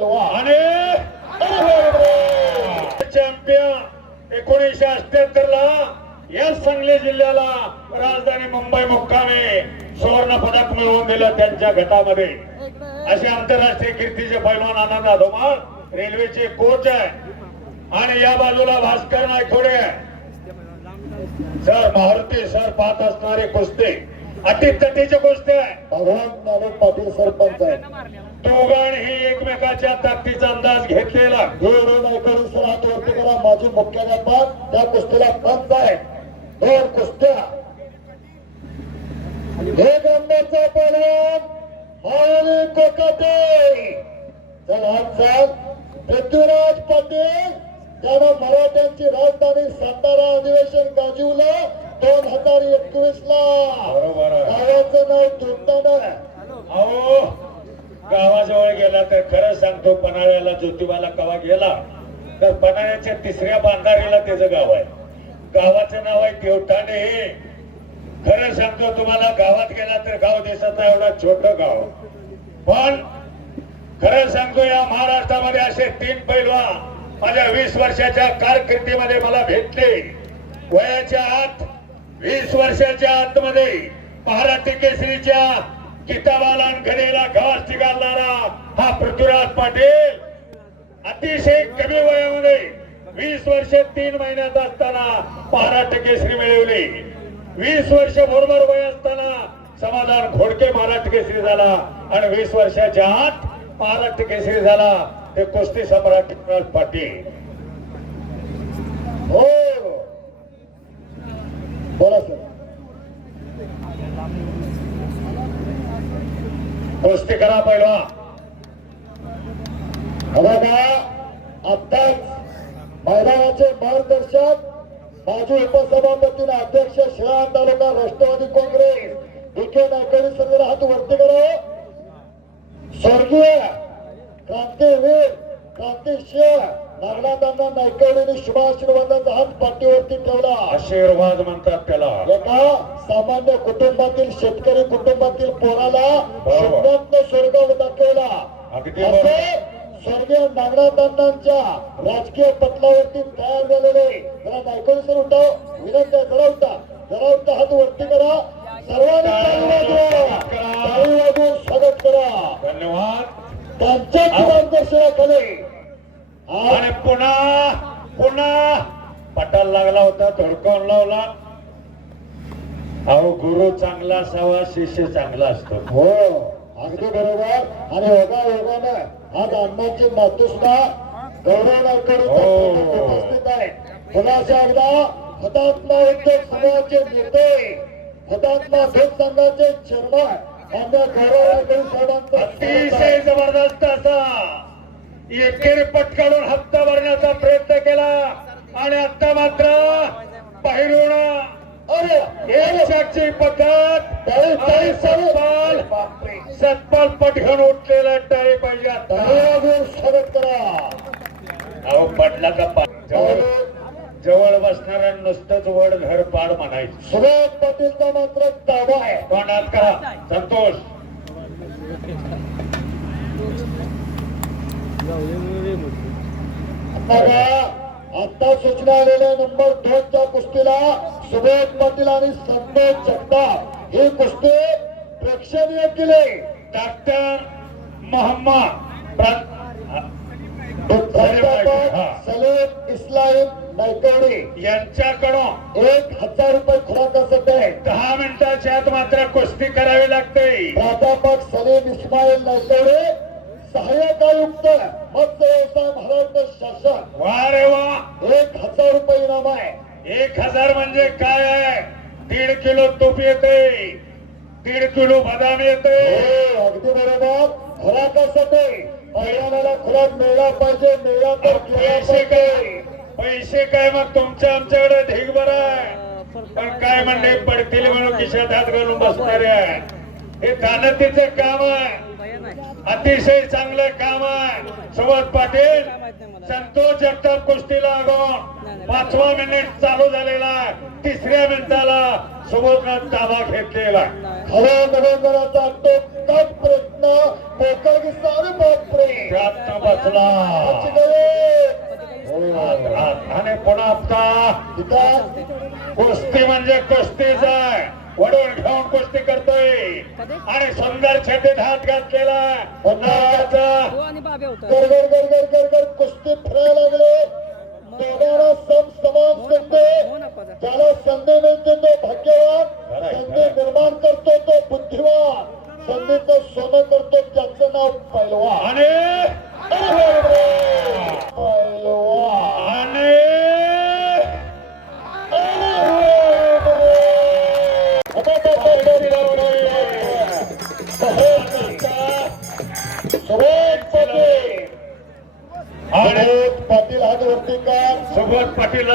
पैलवान आणि चॅम्पियन एकोणीसशे अठ्याहत्तर ला या सांगली जिल्ह्याला राजधानी मुंबई मुक्कामी सुवर्ण पदक मिळवून दिलं त्यांच्या गटामध्ये. असे आंतरराष्ट्रीय कीर्तीचे पैलवान आनंद धोमाळ रेल्वेचे कोच आहे. आणि या बाजूला भास्कर नायकोडे आहे. सर मारुती सर पाहत असणारे कुस्ती. अति तटीचे कुस्ते आहे. भगवान नानक पाटील सरपंच आहेत दोघांनी एकमेकाच्या ताकदीचा अंदाज घेतलेला. नायकरी सर हात वरती करा माझी मुख्याध्यापक त्या कुस्तीला पंच आहे. दोन कुस्त्या. हे गंगाचा पैलवान हळली कोकाटे. चल हात चाल. पृथ्वीराज पाटील त्यानं मराठ्यांची राजधानी सातारा अधिवेशन गाजवलं. दोन हजार एकवीस ला बरोबर. गावाचं नाव अहो गावाजवळ गेला तर खरं सांगतो पन्हाळ्याला ज्योतिबाला कवा गेला तर पन्हाळ्याच्या तिसऱ्या बांधारीला त्याचं गाव आहे. गावाचं नाव आहे देवठाणे. खरं सांगतो तुम्हाला गावात गेला तर गाव देशाचा एवढा छोट गाव. पण खरं सांगतो या महाराष्ट्रामध्ये असे तीन पैलवान माझ्या वीस वर्षाच्या कारकिर्दीमध्ये मला भेटले. वयाच्या आत वीस वर्षाच्या आतमध्ये महाराष्ट्र केसरीच्या किताबाला घडेला घास गवास हा पृथ्वीराज पाटील. अतिशय कमी वयामध्ये वीस वर्ष तीन महिन्यात असताना महाराष्ट्र केसरी मिळवली. वीस वर्ष बरोबर वय असताना समाधान घोडके महाराष्ट्र केसरी झाला आणि वीस वर्षाच्या आत महाराष्ट्र केसरी झाला ते कुस्ती सम्राट पाटील हो बोला सर गोष्टी करा पहिला. आत्ताच मैदानाचे मार्गदर्शक माजी उपसभापती अध्यक्ष शिळा तालुका राष्ट्रवादी काँग्रेस विखे नायकरी सर्व हात वरती करा. स्वर्गीय क्रांतीवीर क्रांतीशिव नागनाथांना नायकवडीने शुभाशीर्वादाचा हात पाठीवरती ठेवला. आशीर्वाद म्हणतात त्याला. एका सामान्य कुटुंबातील शेतकरी कुटुंबातील पोराला बरोबर. शब्दांत स्वर्ग दाखवला. अगदी असे स्वर्गीय नागनाथांच्या राजकीय पटलावरती तयार झालेले. जरा नायकोडी सर उठाव. विनंती आहे, जरा उठा. जरा उठा हात वरती करा. सर्वांनी स्वागत करा. धन्यवाद. मार्गदर्शनाखाली आज आणि पुन्हा पुन्हा पटाला लागला होता धडकावून लावला. अहो गुरु चांगला असावा शिष्य चांगला असतो. हो अगदी बरोबर. आणि योगा योगानं आज अण्णांची मातुसना गौरव नायकड हो. उपस्थित आहे. पुन्हा एकदा हुतात्मा उद्योग संघाचे नेते हुतात्मा भेट संघाचे चेअरमन मान्य गौरव नायकड साहेबांचा अतिशय जबरदस्त असा. एकेरी पटकावून हप्ता भरण्याचा प्रयत्न केला. आणि आता मात्र बाहेरून अरे पद्धत सतपाल. सतपाल पट घेऊन उठलेला टाळी पाहिजे स्वागत करा अहो पडला का जवळ बसणारा नुसतंच वड घर पाड म्हणायचं. सुरेश पाटीलचा मात्र ताबा आहे. तोंडात करा. संतोष. आता सूचना आलेल्या नंबर दोनच्या कुस्तीला सुरेश पाटील आणि संतोष जगताप. ही कुस्ती प्रेक्षणीय केली. डॉक्टर मोहम्मद सलीम इस्लाम नायकवडी यांच्याकडून एक हजार रुपये खुराकासाठी आहे दहा मिनिटाच्या आत मात्र कुस्ती करावी लागते. प्राध्यापक सलीम इस्माईल नायकवडे सहाय्यक आयुक्त मत्स्य व्यवसाय महाराष्ट्र शासन. वा रे वा. एक हजार रुपये इनाम आहे. एक हजार म्हणजे काय आहे? दीड किलो तूप येते. दीड किलो बदाम येते. हो, अगदी बरोबर. खुराकासाठी महिलाला खुराक मिळला पाहिजे मिळला तर पैसे पाहिजे. काय? पैसे काय मग तुमच्या आमच्याकडे ढीग बर आहे. पण काय म्हणणे पडतील म्हणून खिशात हात घालून बसणारे आहे हे दानतीचं काम आहे. अतिशय चांगलं काम आहे. सुभाष पाटील संतोष जगताप कुस्तीला लागून पाचवा मिनिट चालू झालेला आहे. तिसऱ्या मिनिटाला सुबोधनं ताबा घेतलेला खऱ्या हवा तो प्रयत्न पोकळ बापरे त्यात बसला. आणि पुन्हा कुस्ती म्हणजे कुस्तीच आहे. वडून घेऊन कुस्ती करतोय. आणि सुंदर छेतीत हात घातलेला गरगर कुस्ती फिरायला लागले. दोघांना सम समान संधी हो ज्याला संधी मिळते तो भाग्यवान. संधी. निर्माण करतो तो बुद्धिवान. संधीचं सोनं करतो त्याचं नाव पैलवान. सुबोध पाटील आणि पाटील हात वरती का सुबोध पाटील